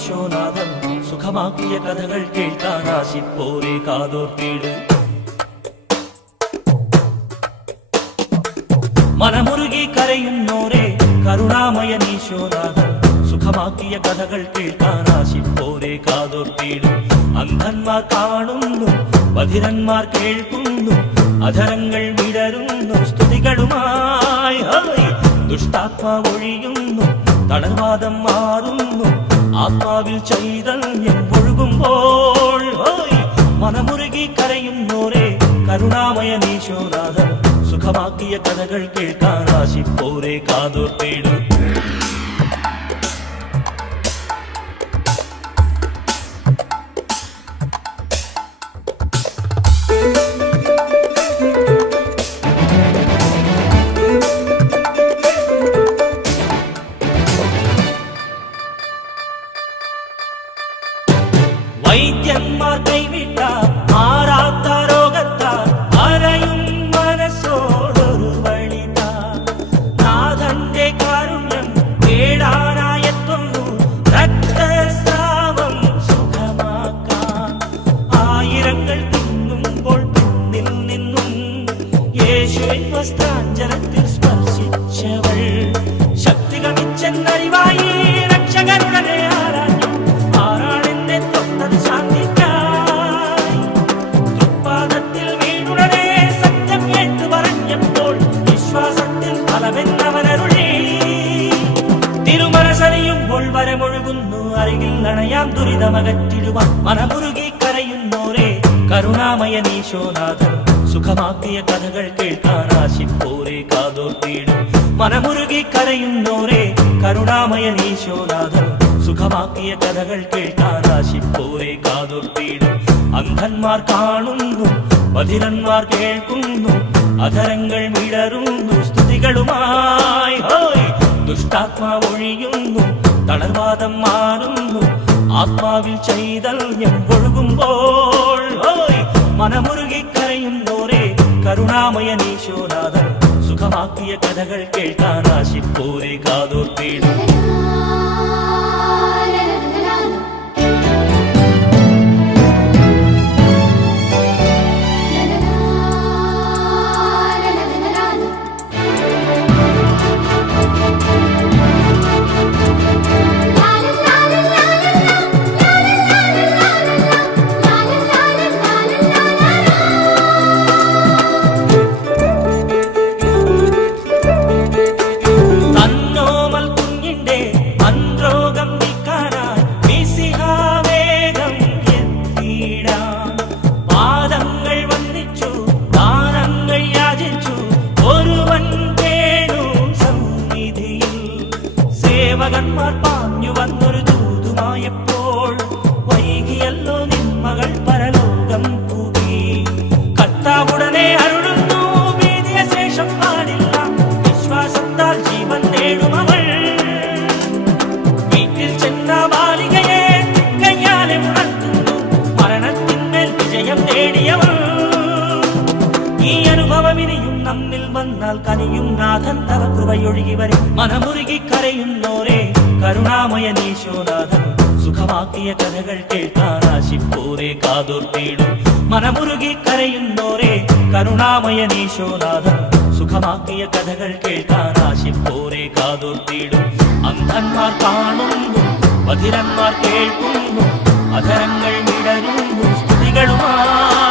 ഈശോനാഥൻ സുഖമാക്കിയ കഥകൾ കേൾക്കാൻ ആശിപ്പോരെ കാതോർത്തിട്. മനമുരുകി കരയുന്നോരെ കരുണാമയൻ ഈശോനാഥൻ സുഖമാക്കിയ കഥകൾ കേൾക്കാൻ ആശിപ്പോരെ കാതോർത്തിട്. അന്ധന്മാർ കാണുന്നു, ബധിരന്മാർ കേൾക്കുന്നു, അധരങ്ങൾ വിടരുന്നു സ്തുതികളുമായി. ദുഷ്ടാത്മാവ് ഒഴിയുന്നു, തളർവാദം മാറുന്നു, ആത്മാവിൽ ചൈതന്യം ഒഴുകുമ്പോൾ. മനമുരുകി കരയുന്നോരെ കരുണാമയൻ ഈശോനാഥൻ സുഖമാക്കിയ കഥകൾ കേൾക്കാൻ ആശിപ്പോരെ കാതോർത്തിട്. വൈദ്യന്മാർ കൈവിട്ട മാറാത്ത രോഗത്താൽ അലയും മനസ്സോടൊരു വഴിതാ. നാഥന്റെ കാരുണ്യം തേടാനായെത്തുന്നു, രക്തസ്രാവം സുഖമാക്കാൻ. ആയിരങ്ങൾ തിന്നുമ്പോൾ പിന്നിൽ നിന്നും യേശുവിൻ വസ്ത്രാഞ്ചലത്തിൽ സ്പർശിച്ചവൾ. ശക്തി ഗമിച്ചെന്നറിവായി രക്ഷകരുടെ ആരാഞ്ഞു, ആരാണെന്നെ തൊട്ടത് ശാന്തിക്കായി. തൃപ്പാദത്തിൽ വീണുടനെ സത്യം കേട്ടു പറഞ്ഞപ്പോൾ വിശ്വാസത്തിൽ ഫലമെന്നവനരുളി. തിരുമനസറിയുമ്പോൾ വരമൊഴുകുന്നു, അരികിൽ അണയാം ദുരിതമകറ്റിടുവാൻ. മനമുരുകി കരയുന്നോരെ കരുണാമയൻ ഈശോനാഥൻ സുഖമാക്കിയ കഥകൾ കേൾക്കാൻ ആശിപ്പോരെ കാതോർത്തിട്. മനമുരുകി കരയുന്നോരെ കരുണാമയൻ ഈശോനാഥൻ സുഖമാക്കിയ കഥകൾ കേൾക്കാൻ ആശിപ്പോരെ കാതോർത്തിട്. അന്ധന്മാർ കാണുന്നു, ബധിരന്മാർ കേൾക്കുന്നു, അധരങ്ങൾ വിടരുന്നു സ്തുതികളുമായി. ദുഷ്ടാത്മാവ് ഒഴിയുന്നു, തളർവാദം മാറുന്നു, ആത്മാവിൽ ചൈതന്യം ഒഴുകുമ്പോൾ. മനമുരുകി കരയുന്നോരെ കരുണാമയൻ ഈശോനാഥൻ സുഖമാക്കിയ കഥകൾ കേൾക്കാൻ ആശിപ്പോരെ കാതോർത്തിട്. സേവകന്മാർ പാഞ്ഞു വന്നൊരു ദൂതുമായപ്പോൾ വൈകിയല്ലോ നിന്മകൾ പരലോകം കൂകി. കർത്താവുടനെ അരുളുന്നു, ഭീതിയ ശേഷം പാടില്ല, വിശ്വാസത്താൽ ജീവൻ നേടുമവൾ. വീട്ടിൽ ചെന്ന ബാലികയെ കയ്യാലെ ഉണർത്തുന്നു, മരണത്തിന്മേൽ വിജയം നേടിയവൾ. ഈ അനുഭവം ഇനിയും നമ്മിൽ വന്നാൽ കനിയും നാഥൻ തവ കൃപയൊഴുകി വരും. മനമുരുകി കരയുന്നോരെ കരുണാമയൻ ഈശോനാഥൻ സുഖമാക്കിയ കഥകൾ കേൾക്കാൻ ആശിപ്പോരെ കാതോർത്തിട്. മനമുരുകി കരയുന്നോരെ കരുണാമയൻ ഈശോനാഥൻ സുഖമാക്കിയ കഥകൾ കേൾക്കാൻ ആശിപ്പോരെ കാതോർത്തിട്. അന്ധന്മാർ കാണുന്നു, ബധിരന്മാർ കേൾക്കുന്നു, അധരങ്ങൾ വിടരുന്നു സ്തുതികളുമായി.